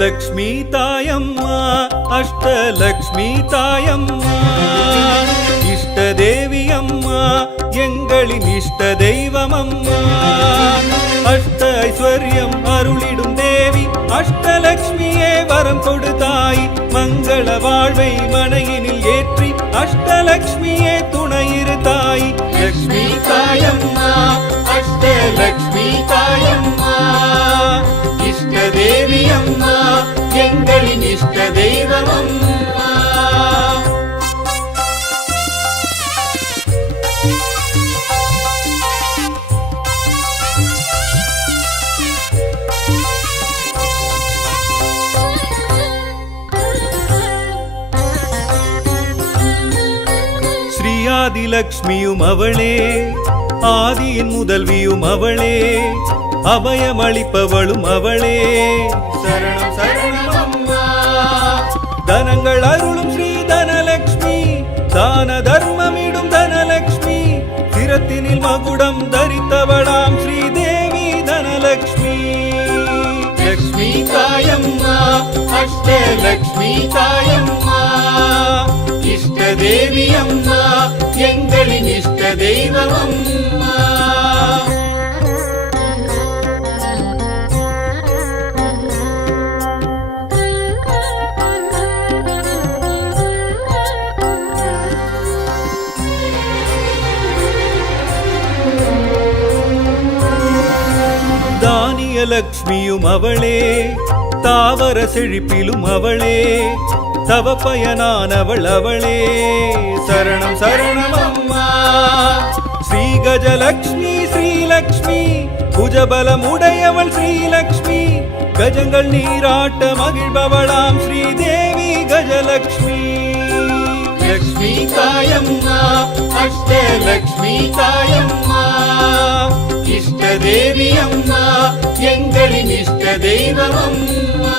லக்ஷ்மி தாயம்மா அஷ்டலக்ஷ்மி தாயம்மா இஷ்ட தேவி அம்மா எங்களின் இஷ்ட தெய்வம் அம்மா அஷ்ட ஐஸ்வர்யம் அருளிடும் தேவி அஷ்டலக்ஷ்மியே வரம் கொடுத்தாய் மங்கள வாழ்வை மனையினில் ஏற்றி அஷ்டலக்ஷ்மியே துணையிருத்தாய் லக்ஷ்மி தாயம்மா அஷ்டலக்ஷ்மி தாயம்மா இஷ்ட தேவி அம்மா எங்களின் இஷ்ட தெய்வம் அம்மா ஆதிலக்ஷ்மியும் அவளே ஆதியின் முதல்வியும் அவளே அபயமளிப்பவளும் அவளே சரணம் சரணம் அம்மா தனங்கள் அருளும் ஸ்ரீ தனலக்ஷ்மி தான தர்மமிடும் தனலக்ஷ்மி சிரத்தினில் மகுடம் தரித்தவளாம் ஸ்ரீதேவி தனலக்ஷ்மி லக்ஷ்மி தாயம்மா அஷ்டலக்ஷ்மி தாயம்மா இஷ்ட தேவி அம்மா எங்களின் இஷ்ட தெய்வம் அம்மா தானியலக்ஷ்மியும் அவளே தாவர செழிப்பிலும் அவளே தவ பயனானவள் அவளே சரணம் சரணம் அம்மா ஸ்ரீ கஜலக்ஷ்மி ஸ்ரீலக்ஷ்மி புஜபலமுடையவள் ஸ்ரீலக்ஷ்மி கஜங்கள் நீராட்ட மகிழ்பவளாம் ஸ்ரீதேவி கஜலக்ஷ்மி லக்ஷ்மி தாயம்மா அஷ்டலக்ஷ்மி தாயம்மா இஷ்ட தேவி அம்மா எங்களின் இஷ்ட தெய்வம் அம்மா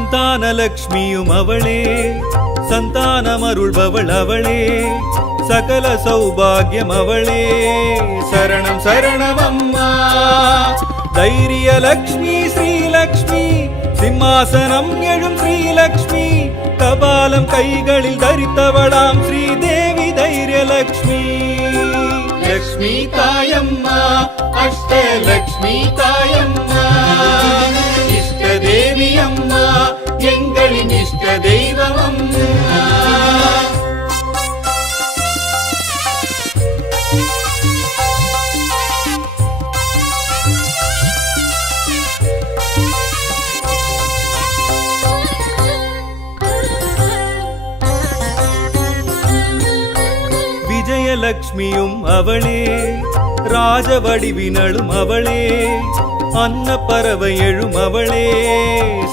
சந்தானலக்ஷ்மியும் அவளே சந்தானமருள்பவள் அவளே சகல சௌபாகியம் அவளே சரணம் சரணம் அம்மா தைரியலக்ஷ்மி ஸ்ரீலக்ஷ்மி சிம்மாசனம் எழும் ஸ்ரீலக்ஷ்மி கபாலம் கைகளில் தரித்தவளாம் ஸ்ரீதேவி தைரியலக்ஷ்மி லக்ஷ்மி தாயம்மா அஷ்டலக்ஷ்மி தாயம்மா இஷ்ட தேவி அம்மா எங்களின் இஷ்ட தெய்வம் அம்மா விஜயலக்ஷ்மியும் அவளே ராஜவடிவினளும் அவளே அன்ன பறவை எழும் அவளே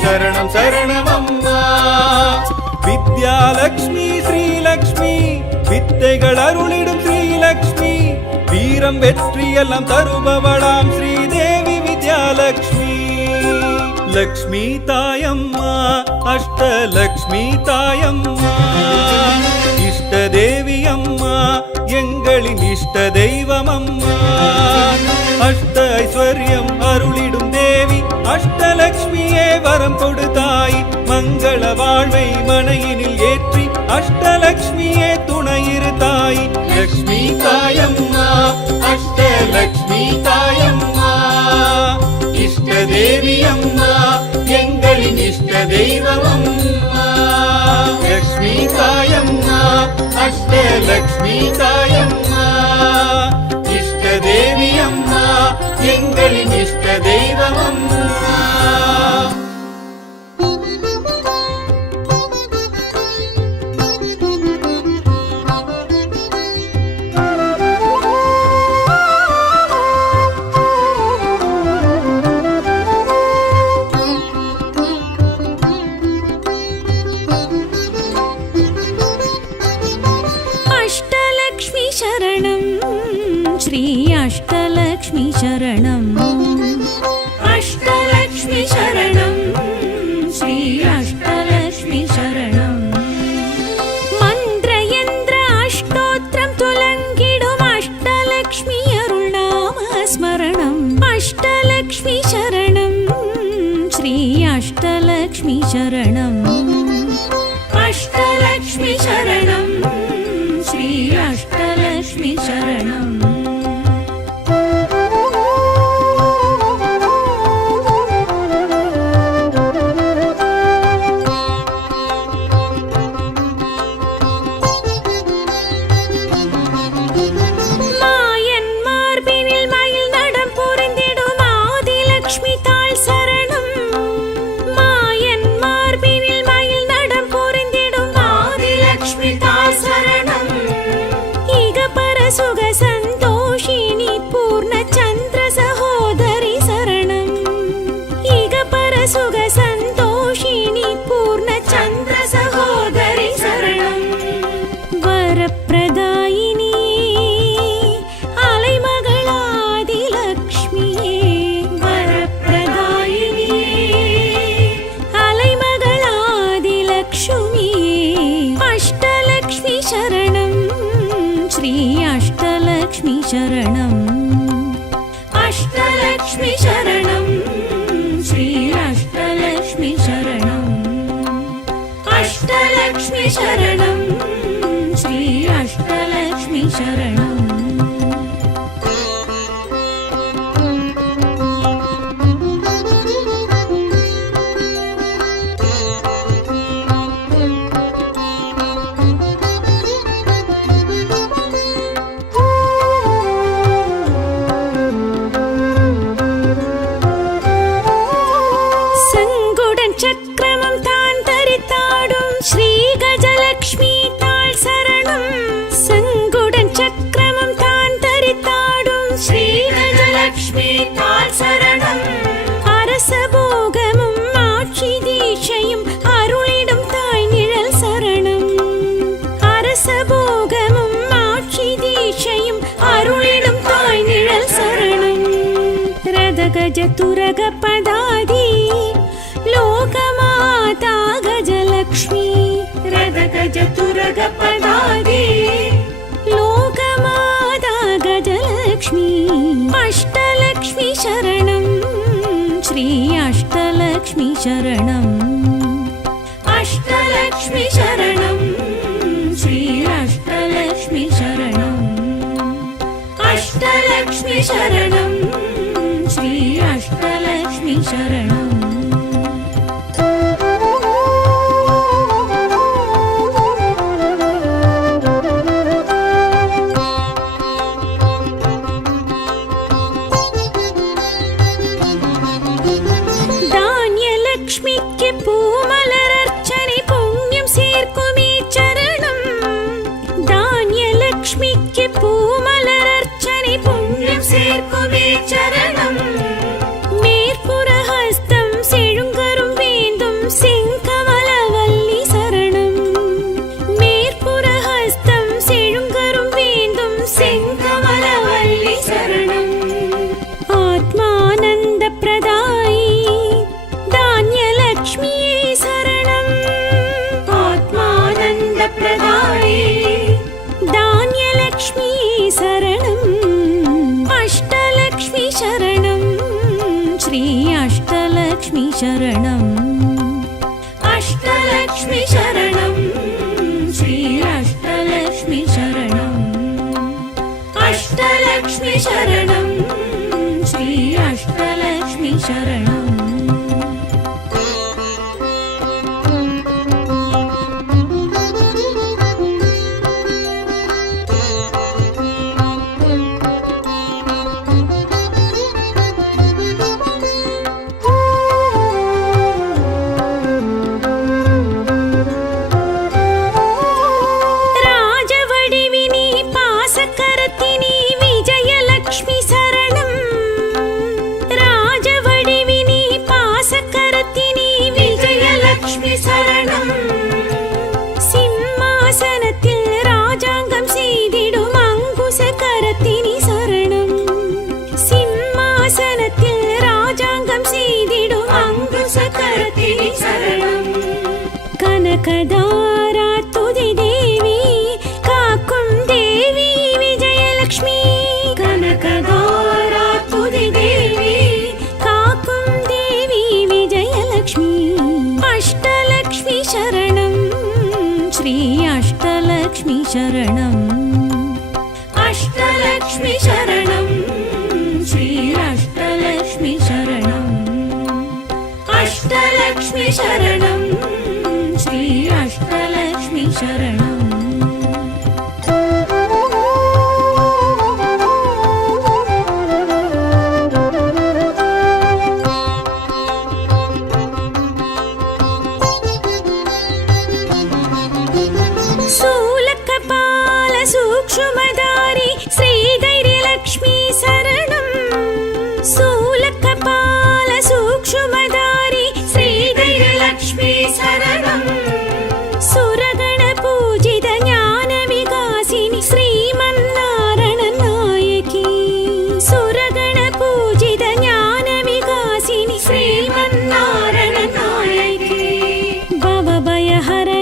சரணம் சரணம் அம்மா வித்யாலக்ஷ்மி ஸ்ரீலக்ஷ்மி வித்தைகள் அருளிடும் ஸ்ரீலக்ஷ்மி வீரம் வெற்றியெல்லாம் தருபவளாம் ஸ்ரீதேவி வித்யாலக்ஷ்மி லக்ஷ்மி தாயம்மா அஷ்டலக்ஷ்மி தாயம்மா இஷ்ட தேவி அம்மா எங்களின் இஷ்ட தெய்வம் அம்மா அஷ்ட ஐஸ்வர்யம் அருளிடும் தேவி அஷ்டலக்ஷ்மியே வரம் கொடுத்தாய் மங்கள வாழ்வை மனையினில் ஏற்றி அஷ்டலக்ஷ்மியே துணையிருத்தாய் லக்ஷ்மி தாயம்மா அஷ்டலக்ஷ்மி தாயம்மா இஷ்ட தேவி அம்மா எங்களின் இஷ்ட தெய்வம் அம்மா லக்ஷ்மி தாயம்மா அஷ்டலக்ஷ்மி தாயம்மா இஷ்ட தேவி அம்மா எங்களின் இஷ்ட தெய்வம் அம்மா श्री अष्टलक्ष्मी शरणम् अष्टलक्ष्मी शरणम् अष्टलक्ष्मी शरणम् श्री अष्टलक्ष्मी शरणम् अष्टलक्ष्मी शरणम् श्री अष्टलक्ष्मी शरणम् शरणम् अष्टलक्ष्मी शरणम् श्री अष्टलक्ष्मी शरणम् अष्टलक्ष्मी शरणम् श्री अष्टलक्ष्मी शरणम् गजतुरगपदादि लोकमाता गजलक्ष्मी रदगजतुरगपदादि लोकमाता गजलक्ष्मी अष्टलक्ष्मी शरणम् श्री अष्टलक्ष्मी शरणम् अष्टलक्ष्मी शरणम् श्री अष्टलक्ष्मी शरणम् अष्टलक्ष्मी शरणम् श्री अष्टलक्ष्मी शरणम् धान्यलक्ष्मीक्के पूमलरर्चने पुण्यं सेर्कुमे चरणम् धान्यलक्ष्मीक्के पूमलरर्चने पुण्यं सेर्कुमे चरणम् शरणम् अष्टलक्ष्मी शरणम् श्री अष्टलक्ष्मी शरणम् अष्टलक्ष्मी शरणम् श्री अष्टलक्ष्मी शरणम् कनकदारा तुदि देवी काकुं देवी विजयलक्ष्मी कनकदारा तुदि शरणम् अष्टलक्ष्मी शरणं श्री अष्टलक्ष्मी शरणम् अष्टलक्ष्मी शरणं श्री अष्टलक्ष्मी शरणम् सूक्ष्मधारी श्रीधैर्यलक्ष्मी शरणं सूलकपाल सूक्ष्मधारी श्रीधैर्यलक्ष्मी शरणं सुरगणपूजित ज्ञानविकासिनि श्रीमन्नारायण नायकी सुरगणपूजित ज्ञानविकासिनि श्रीमन्नारायण नायकी भवभयहरनाशिनी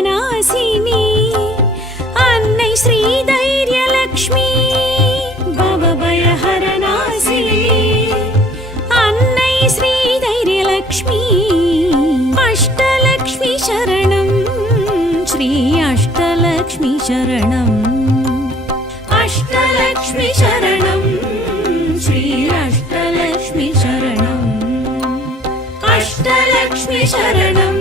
अन्नै श्रीधैर्यलक्ष्मी भवभयहरनाशिनी अन्नै श्रीधैर्यलक्ष्मी अष्टलक्ष्मी शरणं श्री अष्टलक्ष्मी शरणम् अष्टलक्ष्मी शरणं श्री अष्टलक्ष्मी शरणम् अष्टलक्ष्मी शरणं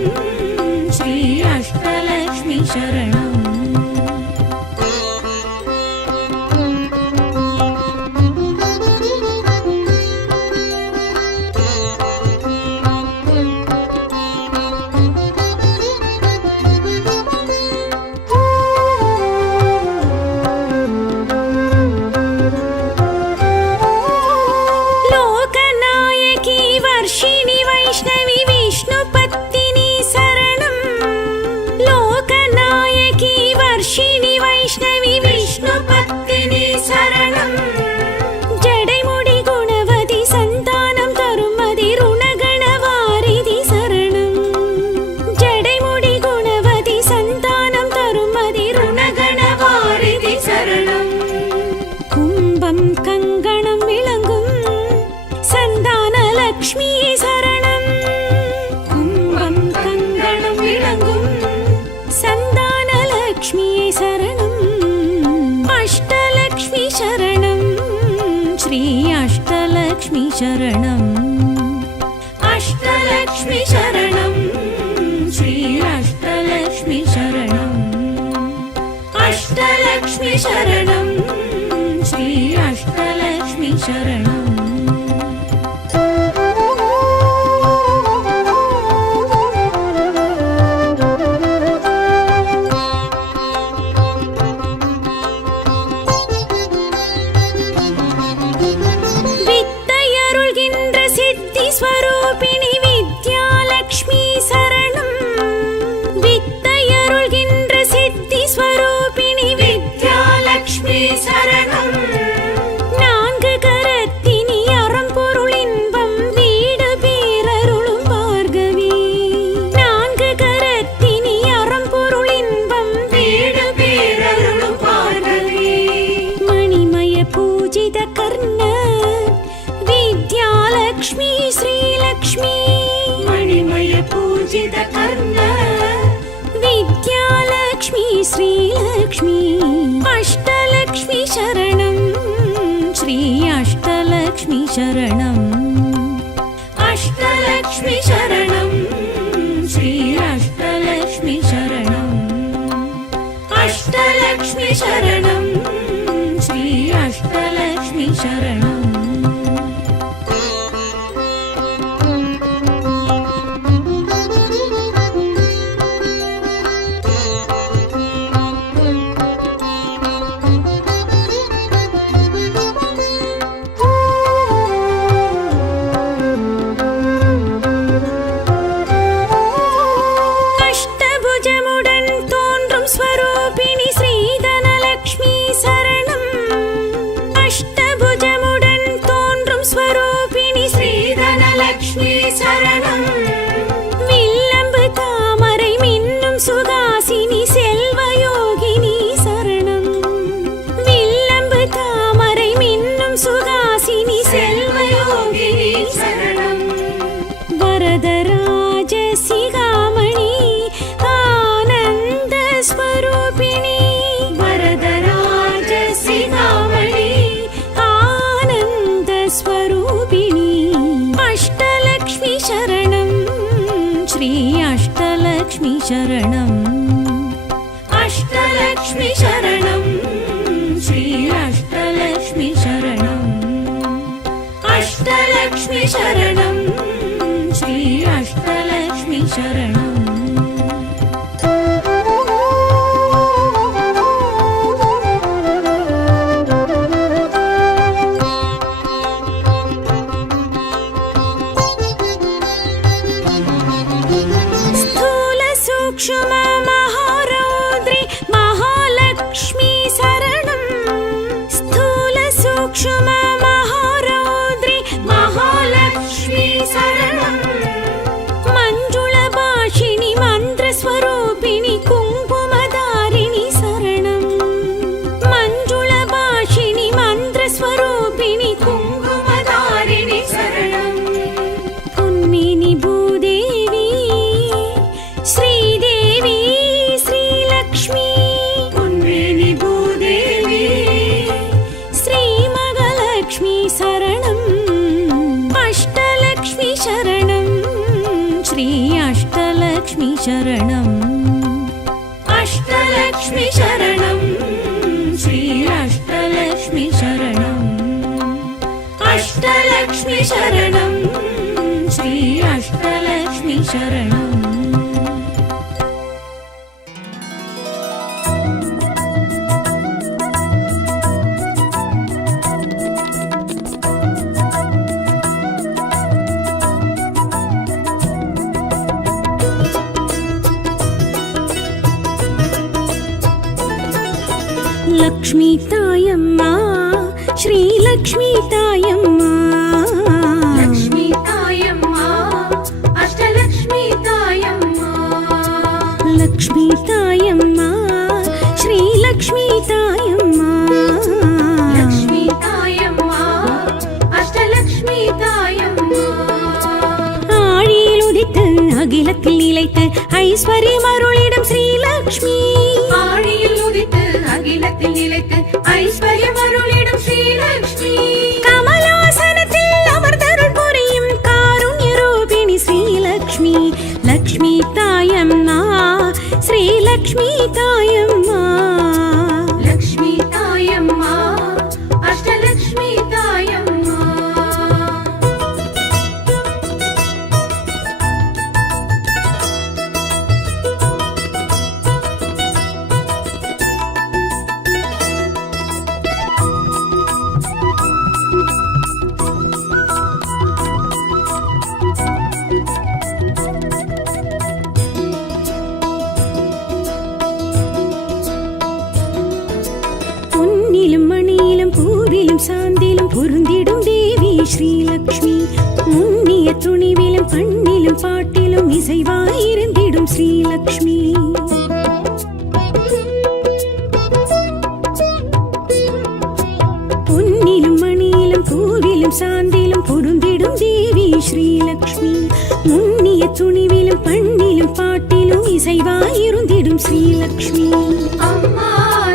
श्री अष्टलक्ष्मी शरणम् कंगणं विलंगुम संतानलक्ष्मी शरणं कुंभं कंगणं विलंगुम संतानलक्ष्मी शरणं अष्टलक्ष्मी शरणं श्री अष्टलक्ष्मी शरणं अष्टलक्ष्मी शरणं श्री अष्टलक्ष्मी शरणं अष्टलक्ष्मी शरणं श्री अष्टलक्ष्मी शरणम् विद्ययरुळ्गिன்ற सिद्धि स्वरूपिणि विद्यालक्ष्मी शरणम् विद्ययरुळ्गिன்ற सिद्धि स्वरूपिणि विद्यालक्ष्मी शरणम् विद्यालक्ष्मी श्रीलक्ष्मी मणिमय पूजित कर्ण विद्यालक्ष्मी श्रीलक्ष्मी अष्टलक्ष्मी शरणं श्री अष्टलक्ष्मी शरणम् अष्टलक्ष्मी शरणं श्री अष्टलक्ष्मी शरणम् अष्टलक्ष्मी शरणं श्री अष्टलक्ष्मी शरणम् स्वरूपिणि श्रीधनलक्ष्मी शरणम् अष्टलक्ष्मी शरणं श्री अष्टलक्ष्मी शरणम् अष्टलक्ष्मी शरणं श्री अष्टलक्ष्मी शरणम् सूक्ष्म महारौद्रि महालक्ष्मी शरणं स्थूल सूक्ष्म महारौद्रि महालक्ष्मी शरणं मंजुळ भाषिणि मन्त्रस्वरूपिणि कुङ्कुमधारिणि शरणं मंजुळ भाषिणि मन्त्रस्वरूपिणि कुङ्कुमधारिणि शरणं पुन्मिनि भूदेवी श्रीदेवी श्रीलक्ष्मी पुन्मिनि भूदेवी श्रीमहालक्ष्मी शरणम् अष्टलक्ष्मी शरणं श्री अष्टलक्ष्मी शरणम् अष्टलक्ष्मी शरणं श्री अष्टलक्ष्मी शरणम् अष्टलक्ष्मी शरणं श्री अष्टलक्ष्मी शरणम् लक्ष्मी तायम्मा श्री लक्ष्मी तायम्मा लक्ष्मी तायम्मा अष्टलक्ष्मी तायम्मा लक्ष्मी तायम्मा श्री लक्ष्मी तायम्मा लक्ष्मी तायम्मा अष्टलक्ष्मी तायम्मा ஆழியில் உதித்து அகிலத்தில் நிலைத்து ஐஸ்வர்யம் அருளிடும் ஸ்ரீலக்ஷ்மி ஆழியில் உதித்து அகிலத்தில் நிலைத்து ஐஸ்வர்யம் அருளிடும் ஸ்ரீலக்ஷ்மி கமலாசனத்தில் அமர்ந்தருள் புரியும் காருண்ய ரூபிணி ஸ்ரீலக்ஷ்மி லக்ஷ்மி தாயம்மா ஸ்ரீலக்ஷ்மி தாயம்மா லக்ஷ்மி தாயம்மா அஷ்டலக்ஷ்மி தாயம்மா சாந்திலும் பொருந்திடும் தேவி ஸ்ரீலக்ஷ்மி முன்னிய துணிவிலும் பண்ணிலும் பாட்டிலும் இசைவாயிருந்திடும் ஸ்ரீலக்ஷ்மி பொன்னிலும் மணியிலும் பூவிலும் சாந்திலும் பொருந்திடும் தேவி ஸ்ரீலக்ஷ்மி முன்னிய துணிவிலும் பண்ணிலும் பாட்டிலும் இசைவாயிருந்திடும் ஸ்ரீலக்ஷ்மி அம்மா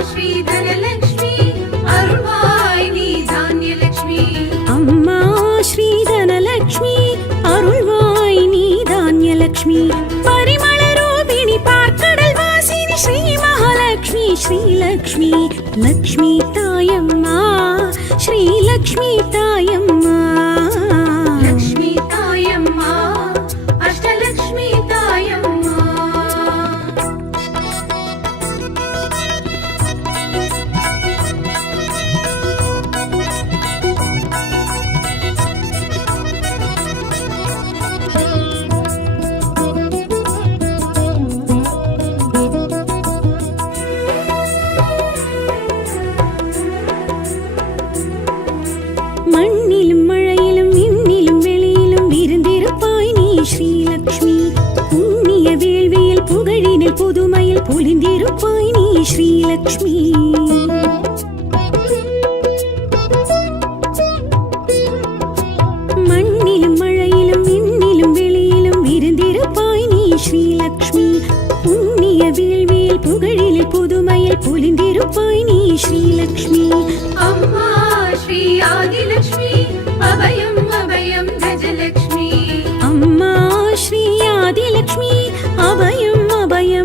ஸ்ரீ தனலக்ஷ்மி அருள்வாய் நீ தான்யலக்ஷ்மி அம்மா ஸ்ரீ தனலக்ஷ்மி அருள்வாய் நீ தான்யலக்ஷ்மி பரிமள ரூபிணி பார்க்கடல் வாசினி ஸ்ரீ மகாலக்ஷ்மி ஸ்ரீலக்ஷ்மி லக்ஷ்மி தாயம்மா ஸ்ரீலக்ஷ்மி தாயம்மா லக்ஷ்மி தாயம்மா அஷ்டலக்ஷ்மி தாயம்மா மண்ணிலும் மழையிலும் விண்ணிலும் வெளியிலும் இருந்திருப்பாய் நீ ஸ்ரீலக்ஷ்மி புண்ணிய வேள்வியில் புகழினில் புதுமையில் பொலிந்திருப்பாய் நீ ஸ்ரீலக்ஷ்மி மண்ணிலும் மழையிலும் விண்ணிலும் வெளியிலும் இருந்திருப்பாய் நீ ஸ்ரீலக்ஷ்மி புண்ணிய வேள்வியில் புகழினில் புதுமையில் பொலிந்திருப்பாய் நீ ஸ்ரீலக்ஷ்மி அம்மா ஸ்ரீ ஆதிலக்ஷ்மி அபயம் அபயம் கஜலக்ஷ்மி அம்மா ஸ்ரீ ஆதிலக்ஷ்மி அபயம் அபயம்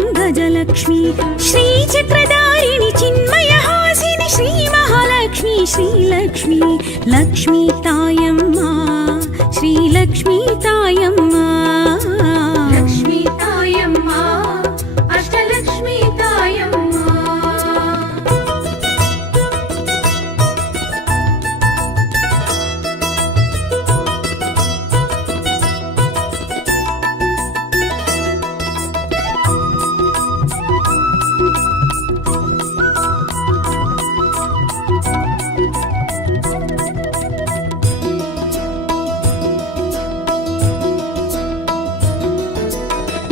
श्रीलक्ष्मी श्रीचक्रधारिणि चिन्मयहासिनि श्रीमहालक्ष्मी श्रीलक्ष्मी लक्ष्मी तायम्मा श्रीलक्ष्मी तायम्मा लक्ष्मी तायम्मा अष्टलक्ष्मी तायम्मा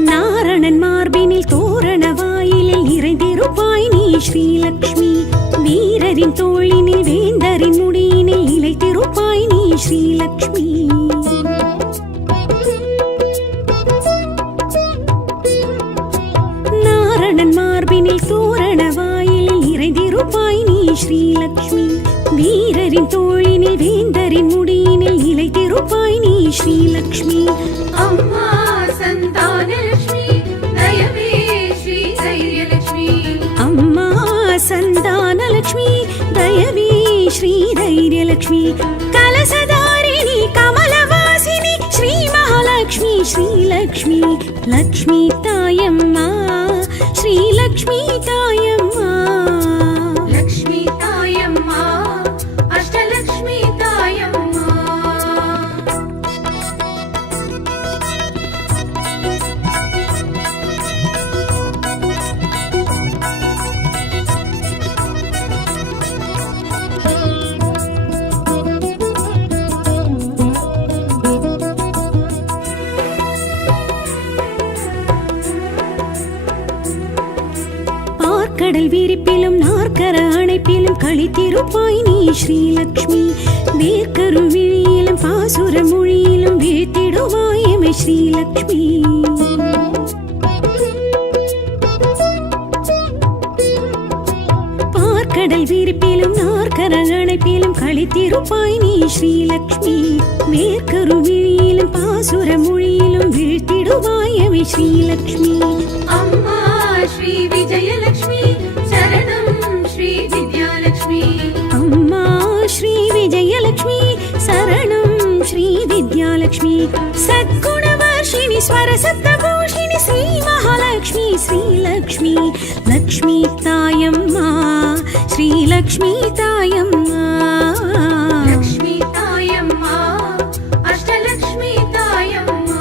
நாரணன் மார்பினில் தோரண வாயிலில் நிறைந்திருப்பாய் நீ ஸ்ரீலக்ஷ்மி வீரரின் தோளினில் வேந்தரின் முடியினில் இளைத்திருப்பாய் நீ ஸ்ரீலக்ஷ்மி நாரணன் மார்பினில் தோரண வாயிலில் நிறைந்திருப்பாய் நீ ஸ்ரீலக்ஷ்மி வீரரின் தோளினில் வேந்தரின் முடியினில் இளைத்திருப்பாய் நீ ஸ்ரீலக்ஷ்மி அம்மா संतानलक्ष्मी दयवे श्री धैर्यलक्ष्मी अम्मा संतानलक्ष्मी दयवे श्री धैर्यलक्ष्मी कलशधारिणी कमलवासिनी श्री महालक्ष्मी श्रीलक्ष्मी लक्ष्मी तायम्मा श्रीलक्ष्मी तायम्मा लक्ष्मी तायम्मा अष्टलक्ष्मी तायम्मा கடல் விரிப்பிலும் நாற்கர அணைப்பிலும் களித்திருப்பாய் நீ ஸ்ரீலக்ஷ்மி வேர்க்கரு விழியிலும் பாசுர மொழியிலும் வீழ்த்திடுவாய் எமை ஸ்ரீலக்ஷ்மி பார்க்கடல் விரிப்பிலும் நாற்கர அணைப்பிலும் களித்திருப்பாய் நீ ஸ்ரீலக்ஷ்மி வேர்க்கரு விழியிலும் பாசுர மொழியிலும் வீழ்த்திடுவாய் எமை ஸ்ரீலக்ஷ்மி அம்மா श्री विजयलक्ष्मी शरणं श्री विद्यालक्ष्मी अम्मा श्री विजयलक्ष्मी शरणं श्री विद्यालक्ष्मी सद्गुणवर्षिणि स्वरसप्तभूषिणि श्री महालक्ष्मी श्रीलक्ष्मी लक्ष्मी तायम्मा श्रीलक्ष्मी तायम्मा लक्ष्मी तायम्मा अष्टलक्ष्मी तायम्मा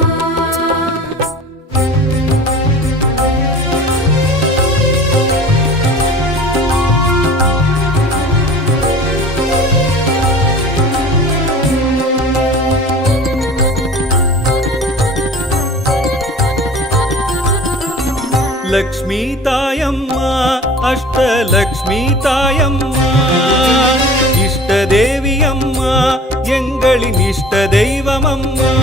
லக்ஷ்மி தாயம்மா அஷ்டலக்ஷ்மி தாயம்மா இஷ்ட தேவி அம்மா எங்களின் இஷ்ட தெய்வம் அம்மா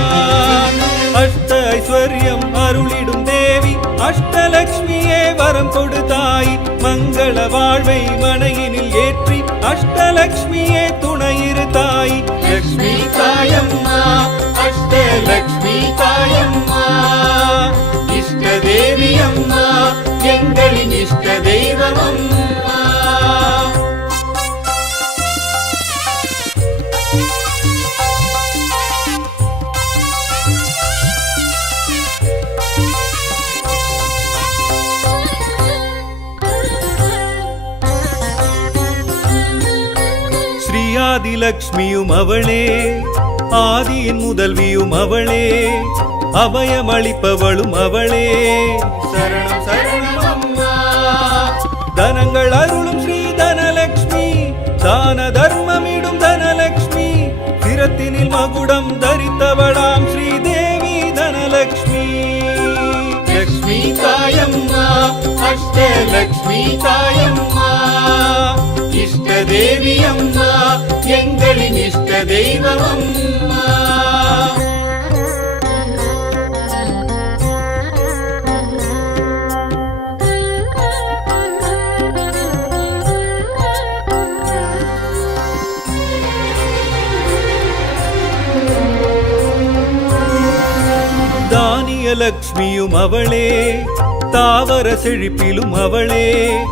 அஷ்ட ஐஸ்வர்யம் அருளிடும் தேவி அஷ்டலக்ஷ்மியே வரம் கொடுத்தாய் மங்கள வாழ்வை மனையினில் ஏற்றி அஷ்டலக்ஷ்மியே துணையிரு தாய் லக்ஷ்மி தாயம்மா அஷ்டலக்ஷ்மி தாயம்மா இஷ்ட தேவி அம்மா எங்களின் இஷ்ட தெய்வம் அம்மா ஸ்ரீயாதிலக்ஷ்மியும் அவளே ஆதியின் முதல்வியும் அவளே அபயமளிப்பவளும் அவளே சரணம் சரணம் அம்மா தனங்கள் அருளும் ஸ்ரீ தனலக்ஷ்மி தான தர்மமிடும் தனலக்ஷ்மி சிரத்தினில் மகுடம் தரித்தவளாம் ஸ்ரீதேவி தனலக்ஷ்மி லக்ஷ்மி தாயம்மா அஷ்டலக்ஷ்மி தாயம்மா இஷ்ட தேவி அம்மா எங்களின் இஷ்ட தெய்வம் அம்மா தானிய லக்ஷ்மியும் அவளே, தாவர செழிப்பிலும் அவளே,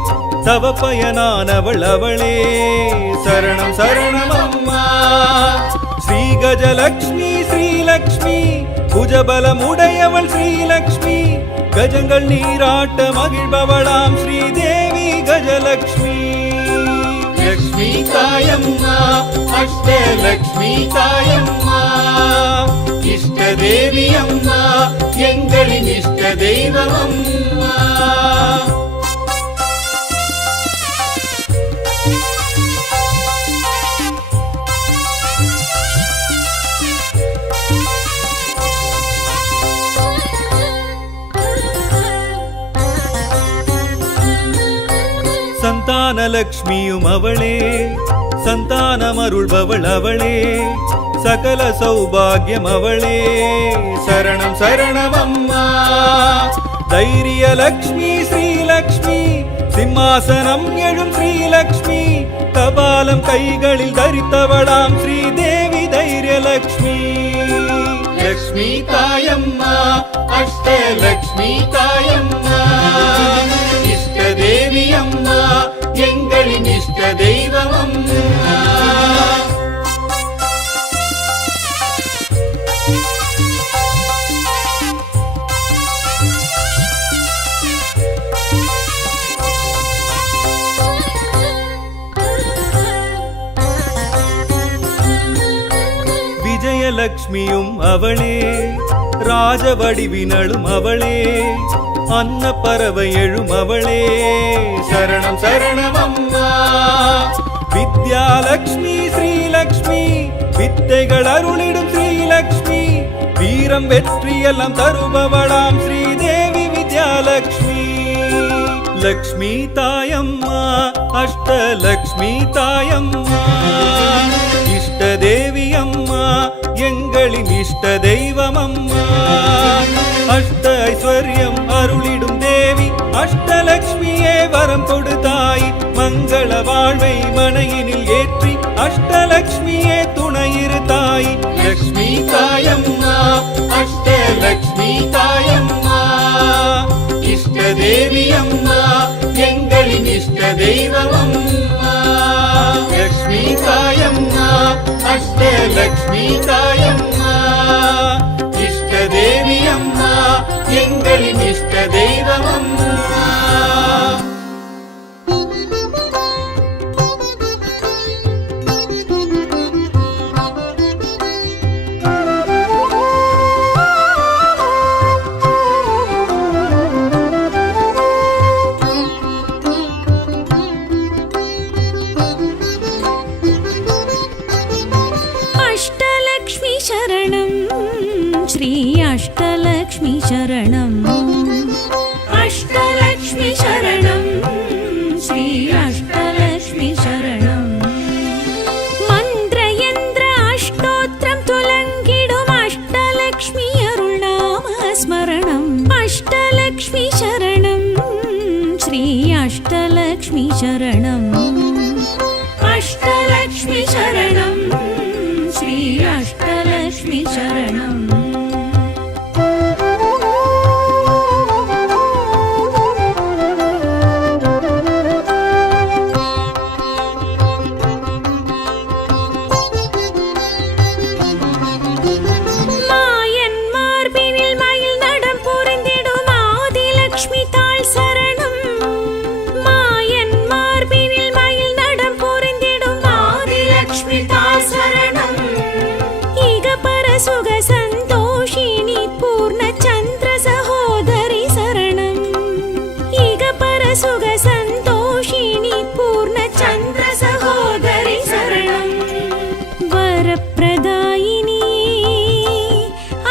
தவ பயனானவள் அவளே, சரணம் சரணம் அம்மா. ஸ்ரீ கஜலக்ஷ்மி ஸ்ரீலக்ஷ்மி, புஜபலமுடையவள் ஸ்ரீலக்ஷ்மி, கஜங்கள் நீராட்ட மகிழ்பவளாம் ஸ்ரீதேவி கஜலக்ஷ்மி. லக்ஷ்மி தாயம்மா, அஷ்டலக்ஷ்மி தாயம்மா, இஷ்ட தேவி அம்மா, எங்களின் இஷ்ட தெய்வம் அம்மா. சந்தான லக்ஷ்மியும் அவளே, சந்தானமருள்பவள் அவளே, சகல சௌபாகியம் அவளே, சரணம் சரணம் அம்மா. தைரிய லக்ஷ்மி ஸ்ரீலக்ஷ்மி, சிம்மாசனம் எழும் ஸ்ரீலக்ஷ்மி, கபாலம் கைகளில் தரித்தவளாம் ஸ்ரீதேவி தைரியலக்ஷ்மி. லக்ஷ்மி தாயம்மா, அஷ்டலக்ஷ்மி தாயம்மா, இஷ்ட தேவி அம்மா, எங்களின் இஷ்ட தெய்வம் அம்மா. விஜயலக்ஷ்மியும் அவளே, ராஜவடிவினளும் அவளே, அன்ன பறவை எழும் அவளே, சரணம் சரணம் அம்மா. வித்யாலக்ஷ்மி ஸ்ரீலக்ஷ்மி, வித்தைகள் அருளிடும் ஸ்ரீலக்ஷ்மி, வீரம் வெற்றியெல்லாம் தருபவளாம் ஸ்ரீதேவி வித்யாலக்ஷ்மி. லக்ஷ்மி தாயம்மா, அஷ்டலக்ஷ்மி தாயம்மா, இஷ்ட தேவி அம்மா, எங்களின் இஷ்ட தெய்வம் அம்மா. அஷ்ட ஐஸ்வர்யம் அருளிடும் தேவி அஷ்டலக்ஷ்மியே, வரம் கொடுத்தாய் மங்கள வாழ்வை மனையினில் ஏற்றி அஷ்டலக்ஷ்மியே துணையிரு தாய். லக்ஷ்மி தாயம்மா, அஷ்டலக்ஷ்மி தாயம்மா, இஷ்ட தேவி அம்மா, எங்களின் இஷ்ட தெய்வம் அம்மா. லக்ஷ்மி தாயம்மா, அஷ்டலக்ஷ்மி தாயம்மா, இஷ்ட தேவி அம்மா, எங்களின் இஷ்ட தெய்வம் அம்மா. श्री अष्टलक्ष्मी शरणम्, अष्टलक्ष्मी शरणम्, श्री अष्टलक्ष्मी शरणम्. मन्त्रयन्त्र अष्टोत्रं तुलङ्गिडुम् अष्टलक्ष्मी अरुणाम स्मरणम्. अष्टलक्ष्मी शरणम्, श्री अष्टलक्ष्मी शरणम्, अष्टलक्ष्मी शरणम्, श्री अष्टलक्ष्मी शरणम्. सुख संतोषिणी पूर्ण चंद्र सहोदरी शरणम्. ईग पर सुख संतोषिणी पूर्ण चंद्र सहोदरी शरणम्. वरप्रदायिनी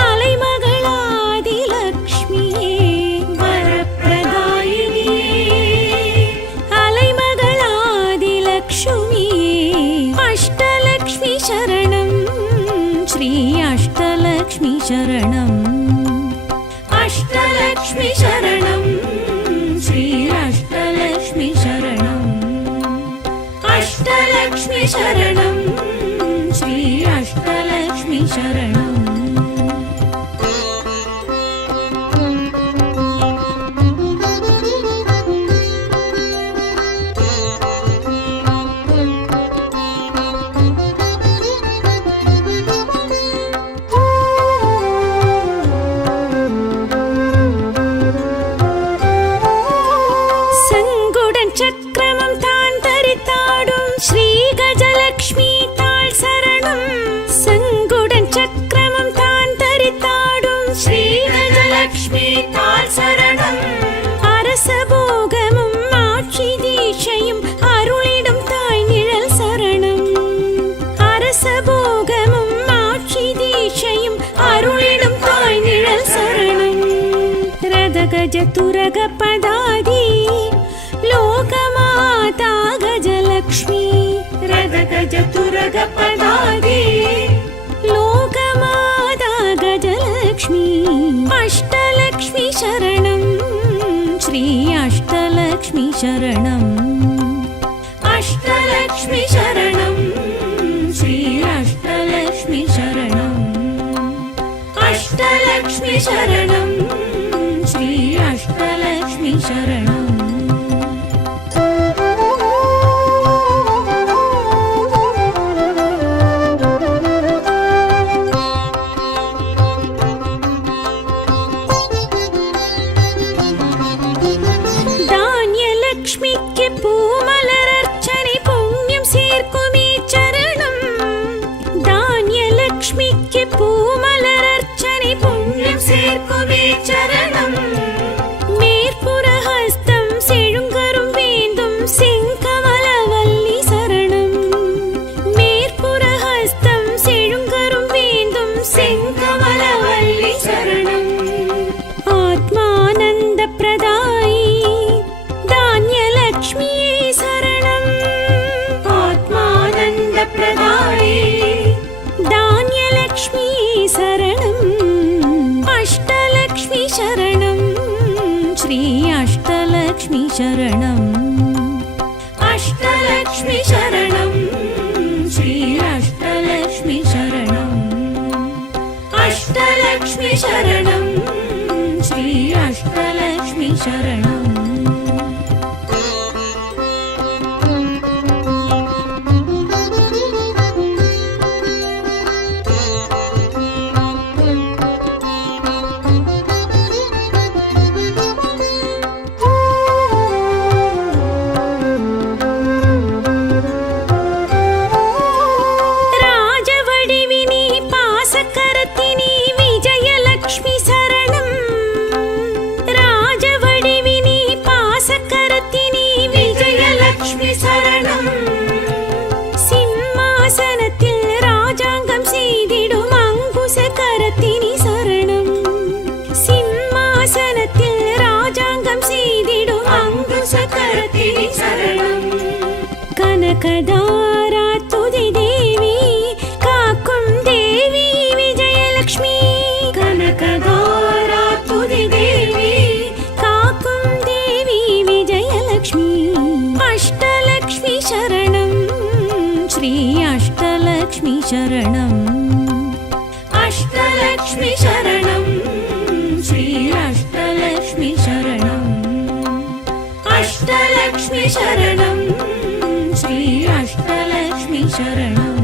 अलैमगलादिलक्ष्मिये, वरप्रदायिनी अलैमगलादिलक्ष्मिये. अष्टलक्ष्मी शरणम्, श्री अष्टलक्ष्मी शरणम्, अष्टलक्ष्मी शरणम्, श्री अष्टलक्ष्मी शरणम्, अष्टलक्ष्मी शरणम्, श्री अष्टलक्ष्मी शरणम्. रथगजतुरगपदादि लोकमाता गजलक्ष्मी रथगजतुरगपदादि लोकमाता गजलक्ष्मी अष्टलक्ष्मी शरणं श्री अष्टलक्ष्मी शरणम् अष्टलक्ष्मी शरणं श्री अष्टलक्ष्मी शरणम् अष्टलक्ष्मी शरणं श्री अष्टलक्ष्मी शरणम् धान्यलक्ष्मीक्के पूमलरर्चने पुण्यं சேர்க்குமே चरणं धान्यलक्ष्मीक्के पूमलरर्चने पुण्यं சேர்க்குமே चरणं மேற்புறஹஸ்தம் செழுங்கரும் வேந்தும் செங்கமலவல்லி சரணம் மேற்புறஹஸ்தம் செழுங்கரும் வேந்தும் செங்கமலவல்லி சரணம் ஆத்மானந்த பிரதாயி धान्यलक्ष्मीये शरणम् आत्मानन्दप्रदायि धान्यलक्ष्मीये शरणम् अष्टलक्ष्मी शरणं श्री अष्टलक्ष्मी शरणम् अष्टलक्ष्मी शरणं श्री अष्टलक्ष्मी शरणम् अष्टलक्ष्मी शरणं श्री अष्टलक्ष्मी शरणम् ராஜவடிவினி பாசக்கரத்தினி விஜயலக்ஷ்மி சரணம் ராஜவடிவினி பாசக்கரத்தினி விஜயலக்ஷ்மி சரணம் சிம்மாசனத்தில் ராஜாங்கம் செய்திடும் அங்குசக்கரத்தினி சரணம் சிம்மாசனத்தில் ராஜாங்கம் செய்திடும் அங்குசக்கரத்தினி சரணம் கனகதாரா துதி தேவி காக்கும் தேவி விஜயலக்ஷ்மி கனகதாரா துதி தேவி காக்கும் தேவி விஜயலக்ஷ்மி அஷ்டலக்ஷ்மி சரணம் ஸ்ரீ அஷ்டலக்ஷ்மி சரணம் அஷ்டலக்ஷ்மி சரணம் ஸ்ரீ அஷ்டலக்ஷ்மி சரணம் அஷ்டலக்ஷ்மி சரணம் श्री अष्टलक्ष्मी शरणम्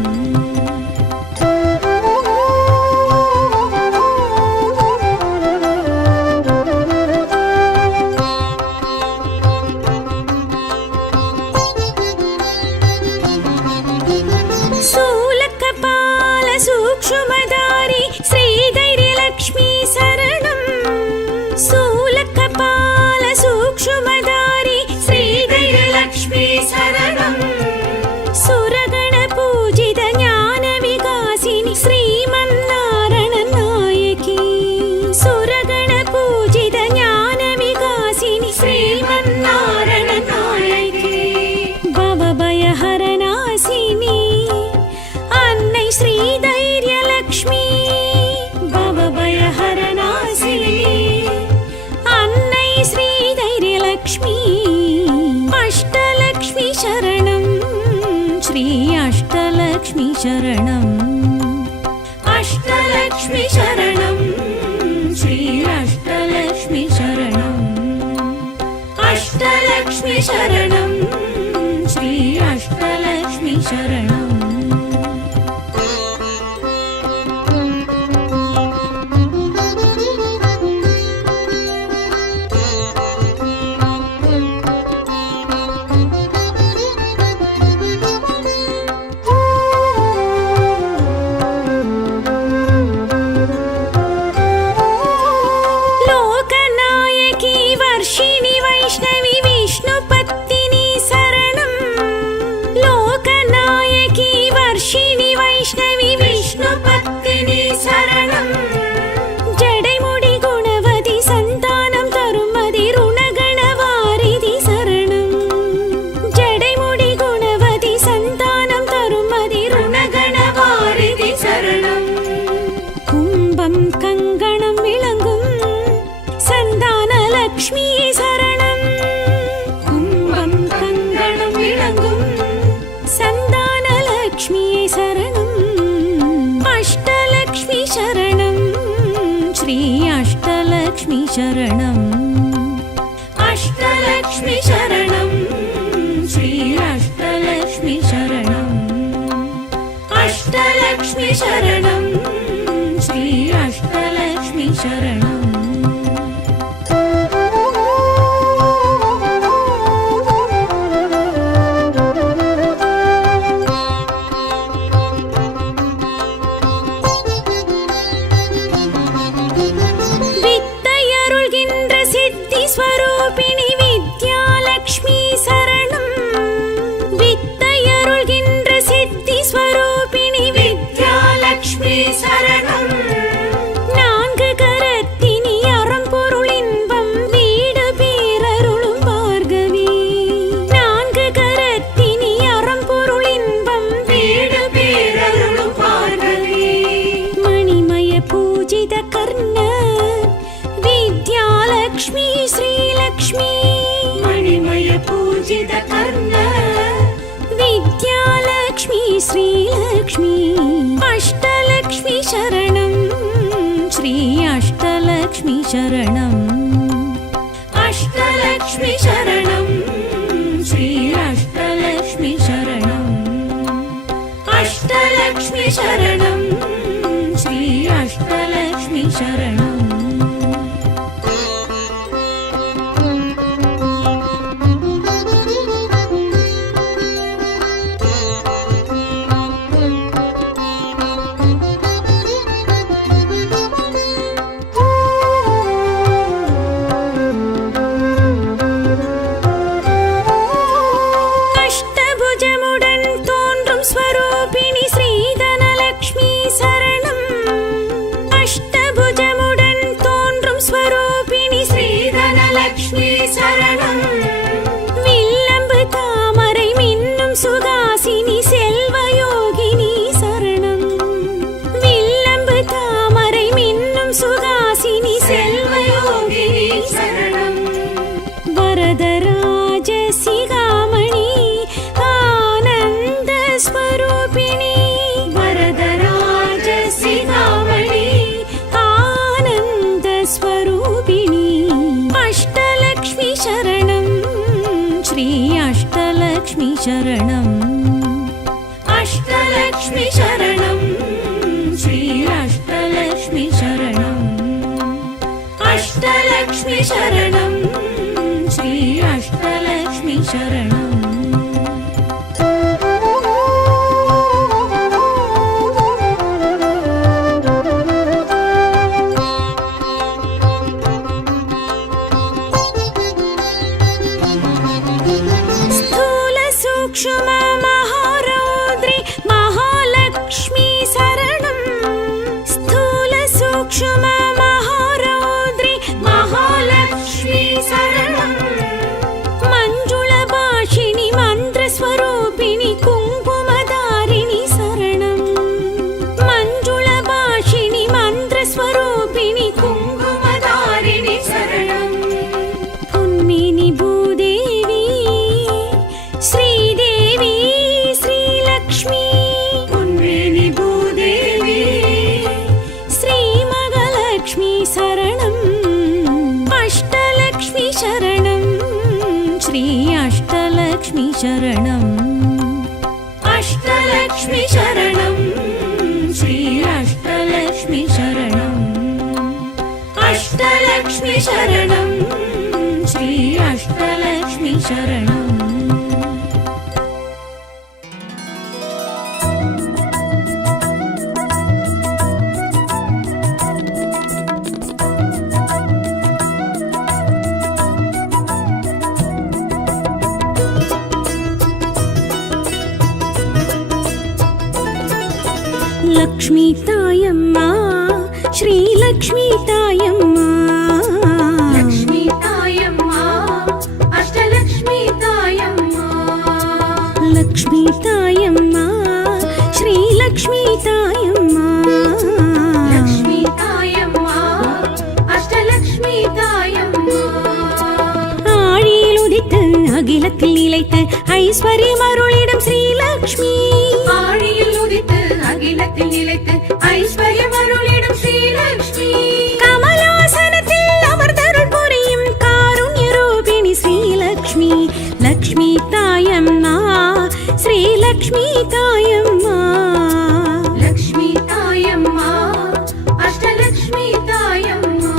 सूलकपाल सूक्ष्मधारी श्रीधैर्यलक्ष्मी शरणम् सूलकपाल सूक्ष्मधारी श्रीधैर्यलक्ष्मी शरणम् सुरगण पूजित ज्ञान विकासिनी श्रीमन्नारायण नायकी सुरगण पूजित ज्ञान विकासिनी श्रीमन्नारायण नायकी भवभयहरनाशिनी अन्नै श्रीधैर्यलक्ष्मी भवभयहरनाशिनी अन्नै श्रीधैर्यलक्ष्मी अष्टलक्ष्मी शरणं श्री अष्टलक्ष्मी शरणम् अष्टलक्ष्मी शरणं श्री अष्टलक्ष्मी शरणम् अष्टलक्ष्मी शरणं श्री अष्टलक्ष्मी शरणम् அஷ்டலக்ஷ்மியே சரணம். கும்பம் கங்கணம் விளங்கும் சந்தானலக்ஷ்மியே சரணம். அஷ்டலக்ஷ்மி சரணம் ஸ்ரீ அஷ்டலக்ஷ்மி சரணம். அஷ்டலக்ஷ்மி சரணம் ஸ்ரீ அஷ்டலக்ஷ்மி சரணம். அஷ்டலக்ஷ்மி சரணம் ஸ்ரீ அஷ்டலக்ஷ்மி சரணம். வித்தையருள்கின்ற சித்தி ஸ்வரூபிணி வித்யாலக்ஷ்மி சரணம். வித்தையருள்கின்ற சித்தி ஸ்வரூபிணி வித்யாலக்ஷ்மி சரணம். நான்கு கரத்தினி அறம்பொருள் இன்பம் வீடு பேரருளும் பார்கவி. நான்கு கரத்தினி அறம்பொருள் இன்பம் வீடு பேரருளும் பார்கவி. மணிமய பூஜித கர்ண வித்யாலக்ஷ்மி ஸ்ரீலக்ஷ்மி. மணிமய பூஜித கர்ண வித்யாலக்ஷ்மி ஸ்ரீலக்ஷ்மி. அஷ்டலக்ஷ்மி சரணம் ஸ்ரீ அஷ்டலக்ஷ்மி சரணம். அஷ்டலக்ஷ்மி சரணம் ஸ்ரீ அஷ்டலக்ஷ்மி சரணம். அஷ்டலக்ஷ்மி சரணம் ஸ்ரீ அஷ்டலக்ஷ்மி சரணம். அஷ்டபுஜமுடன் தோன்றும் ஸ்வரூபிணி ஸ்ரீதனலக்ஷ்மி சரணம். அஷ்டபுஜமுடன் தோன்றும் ஸ்வரூபிணி ஸ்ரீதனலக்ஷ்மி சரணம். வில்லம்பு தாமரை மின்னும் சுகாசினி செல்வயோகினி சரணம். வில்லம்பு தாமரை மின்னும் சுகாசினி செல்வயோகினி சரணம். வரதராஜ சிகாமணி ஆனந்த ஸ்வரூபிணி. வரதராஜ சிகாமணி ஆனந்த ஸ்வரூபிணி. அஷ்டலக்ஷ்மி சரணம் ஸ்ரீ அஷ்டலக்ஷ்மி சரணம். அஷ்டலக்ஷ்மி சரணம் ஸ்ரீ அஷ்டலக்ஷ்மி சரணம். அஷ்டலக்ஷ்மி சரணம் ஸ்ரீ அஷ்டலக்ஷ்மி சரணம். ಸ್ಥೂಲ ಸೂಕ್ಷ್ಮ ಮಹಾರೌದ್ರಿ ಮಹಾಲಕ್ಷ್ಮಿ ಶರಣಂ. ಸ್ಥೂಲ ಸೂಕ್ಷ್ಮ ಮಹಾರೌದ್ರಿ ಮಹಾಲಕ್ಷ್ಮಿ ಶರಣಂ. ಮಂಜುಳ ಭಾಷಿಣಿ ಮಂತ್ರ ಸ್ವರೂಪಿಣಿ ಕುಂಕುಮಧಾರಿಣಿ ಶರಣಂ. ಮಂಜುಳ ಭಾಷಿಣಿ ಮಂತ್ರ ಸ್ವರೂಪಿಣಿ ಕುಂಕುಮಧಾರಿಣಿ ಶರಣಂ. ಉನ್ಮಿನಿ ಭೂದೇವಿ ಶ್ರೀದೇವಿ ಶ್ರೀಲಕ್ಷ್ಮಿ. ಉನ್ಮಿನಿ ಭೂದೇವಿ ಶ್ರೀಮಗಲಕ್ಷ್ಮಿ ಶರಣಂ. ಅಷ್ಟಲಕ್ಷ್ಮಿ ಶರಣಂ ಶ್ರೀ ಅಷ್ಟಲಕ್ಷ್ಮಿ ಶರಣಂ. ಅಷ್ಟಲಕ್ಷ್ಮಿ ಶರಣಂ ಶ್ರೀ ಅಷ್ಟಲಕ್ಷ್ಮಿ ಶರಣಂ. ಅಷ್ಟಲಕ್ಷ್ಮಿ ಶರಣಂ ಶ್ರೀ ಅಷ್ಟಲಕ್ಷ್ಮಿ ಶರಣಂ. ಲಕ್ಷ್ಮೀ ತಾಯಮ್ಮ ಶ್ರೀ ಲಕ್ಷ್ಮೀ ತಾಯಮ್ಮ. ಲಕ್ಷ್ಮೀ ತಾಯಮ್ಮ ಅಷ್ಟಲಕ್ಷ್ಮೀ ತಾಯಮ್ಮ. ಲಕ್ಷ್ಮೀ ತಾಯಮ್ಮ ಶ್ರೀ ಲಕ್ಷ್ಮೀ ತಾಯಮ್ಮ. ಲಕ್ಷ್ಮೀ ತಾಯಮ್ಮ ಅಷ್ಟಲಕ್ಷ್ಮೀ ತಾಯಮ್ಮ. அகிலத்தில் நிலைத்து ஐஸ்வர்யம் அருளிடும் ஸ்ரீலக்ஷ்மி ஆழியில் உதித்து அகிலத்தில் நிலைத்து ஐஸ்வர்யம் அருளிடும் ஸ்ரீலக்ஷ்மி கமலாசனத்தில் அமர்ந்தருள் புரியும் காருண்ய ரூபிணி ஸ்ரீலக்ஷ்மி லக்ஷ்மி தாயம்மா ஸ்ரீலக்ஷ்மி தாயம்மா லக்ஷ்மி தாயம்மா அஷ்டலக்ஷ்மி தாயம்மா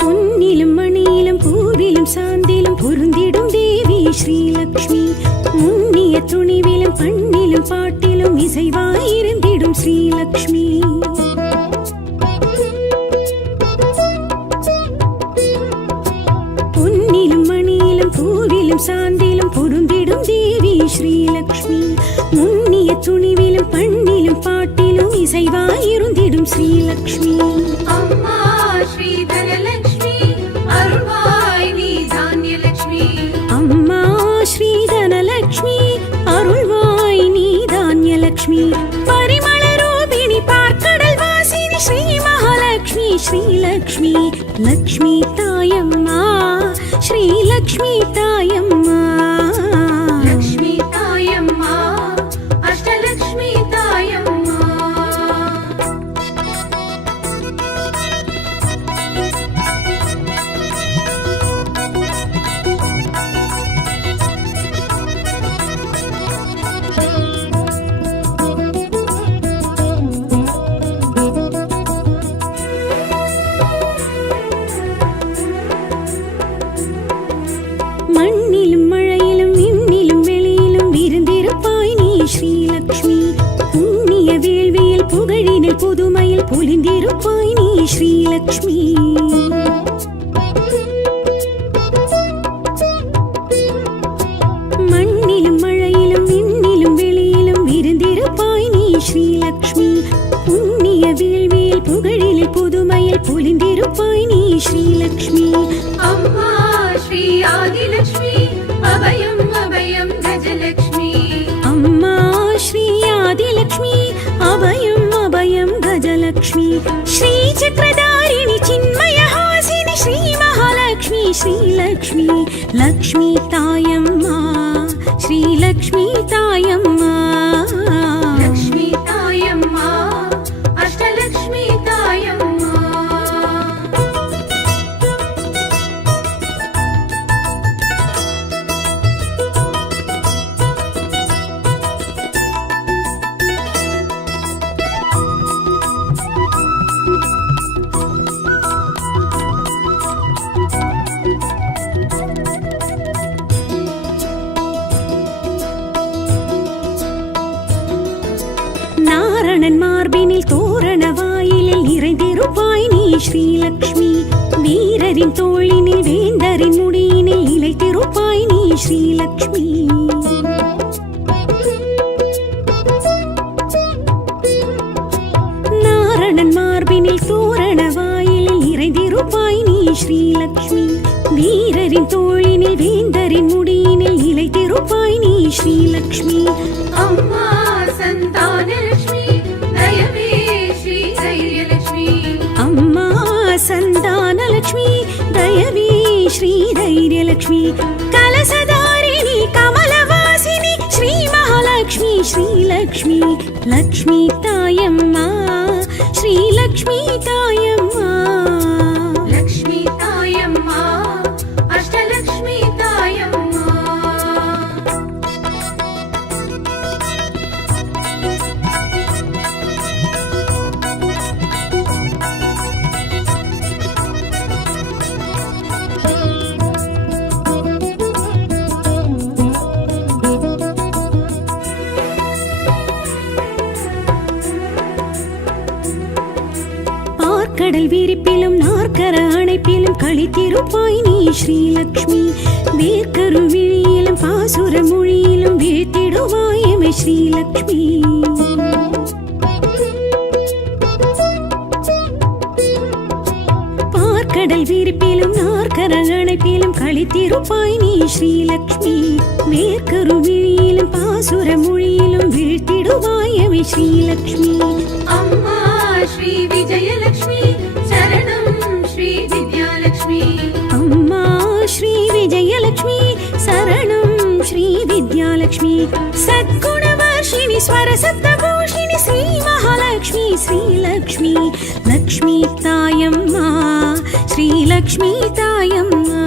பொன்னிலும் மணியிலும் பூவிலும் சாந்திலும் பொருந்திடும் தேவி ஸ்ரீலக்ஷ்மி முன்னிய துணிவிலும் பண்ணிலும் பாட்டிலும் இசைவாயிருந்திடும் ஸ்ரீலக்ஷ்மி பொன்னிலும் மணியிலும் பூவிலும் சாந்திலும் பொருந்திடும் தேவி ஸ்ரீலக்ஷ்மி முன்னிய துணிவிலும் பண்ணிலும் பாட்டிலும் இசைவாயிருந்திடும் ஸ்ரீலக்ஷ்மி அம்மா ஸ்ரீ தனலக்ஷ்மி அருள்வாய் நீ தானியலக்ஷ்மி அம்மா ஸ்ரீ தனலக்ஷ்மி அருள்வாய் நீ தானியலக்ஷ்மி பரிமள ரூபிணி பார்க்கடல் வாசினி ஸ்ரீ மகாலக்ஷ்மி ஸ்ரீலக்ஷ்மி லக்ஷ்மி தாயம்மா ஸ்ரீலக்ஷ்மி தாயம்மா லக்ஷ்மி தாயம்மா அஷ்டலக்ஷ்மி தாயம்மா மண்ணிலும் மழையிலும் விண்ணிலும் வெளியிலும் விருந்திருப்பாய் நீ ஸ்ரீலக்ஷ்மி புண்ணிய வேள்வியில் புகழினில் புதுமையில் பொலிந்திருப்பாய் நீ ஸ்ரீலக்ஷ்மி மண்ணிலும் மழையிலும் விண்ணிலும் வெளியிலும் விருந்திருப்பாய் நீ ஸ்ரீலக்ஷ்மி புண்ணிய வேள்வியில் புகழினில் புதுமையில் பொலிந்திருப்பாய் நீ ஸ்ரீலக்ஷ்மி அம்மா ஸ்ரீ ஆதிலக்ஷ்மி அபயம் அபயம் கஜலக்ஷ்மி அம்மா ஸ்ரீ ஆதிலக்ஷ்மி அபயம் அபயம் கஜலக்ஷ்மி ஸ்ரீ சக்கரதாரிணி சின்மயஹாசினி ஸ்ரீ மகாலக்ஷ்மி ஸ்ரீலக்ஷ்மி லக்ஷ்மி தாயம்மா ஸ்ரீலக்ஷ்மி தாயம்மா லக்ஷ்மி தாயம்மா அஷ்டலக்ஷ்மி தாயம்மா நாரணன் மார்பினில் தோரண வாயிலில் நிறைந்திருப்பாய் நீ ஸ்ரீலக்ஷ்மி வீரரின் தோளினில் வேந்தரின் முடியினில் இலைத்திருப்பாய் நீ ஸ்ரீலக்ஷ்மி நாரணன் மார்பினில் தோரண வாயிலில் நிறைந்திருப்பாய் நீ ஸ்ரீலக்ஷ்மி வீரரின் தோளினில் வேந்தரின் முடியினில் இலைத்திருப்பாய் நீ ஸ்ரீலக்ஷ்மி அம்மா சந்தானலக்ஷ்மி தயவே ஸ்ரீ தைரியலக்ஷ்மி அம்மா சந்தானலக்ஷ்மி தயவே ஸ்ரீ தைரியலக்ஷ்மி கலசதாரிணி கமலவாசினி ஸ்ரீ மகாலக்ஷ்மி ஸ்ரீலக்ஷ்மி லக்ஷ்மி தாயம்மா ஸ்ரீலக்ஷ்மி தாயம்மா லக்ஷ்மி தாயம்மா அஷ்டலக்ஷ்மி தாயம்மா கடல் விரிப்பிலும் நாற்கர அணைப்பிலும் களித்திருப்பாய் நீ ஸ்ரீலக்ஷ்மி வேர்க்கரு விழியிலும் பாசுர மொழியிலும் வீழ்த்திடுவாயமே ஸ்ரீலக்ஷ்மி கழித்திருப்பாய் நீ ஸ்ரீலக்ஷ்மி வேர்க்கருவிழியிலும் பாசுர மொழியிலும் வீழ்த்திடுவாயவை ஸ்ரீலக்ஷ்மி அம்மா ஸ்ரீ விஜயலக்ஷ்மி சரணம் ஸ்ரீ வித்யாலக்ஷ்மி அம்மா ஸ்ரீ விஜயலக்ஷ்மி சரணம் ஸ்ரீ வித்யாலக்ஷ்மி சத்குணவர்ஷிணி ஸ்வரசப்தபூஷிணி ஸ்ரீ மகாலக்ஷ்மி ஸ்ரீலக்ஷ்மி லக்ஷ்மி தாயம்மா ஸ்ரீலக்ஷ்மி தாயம்மா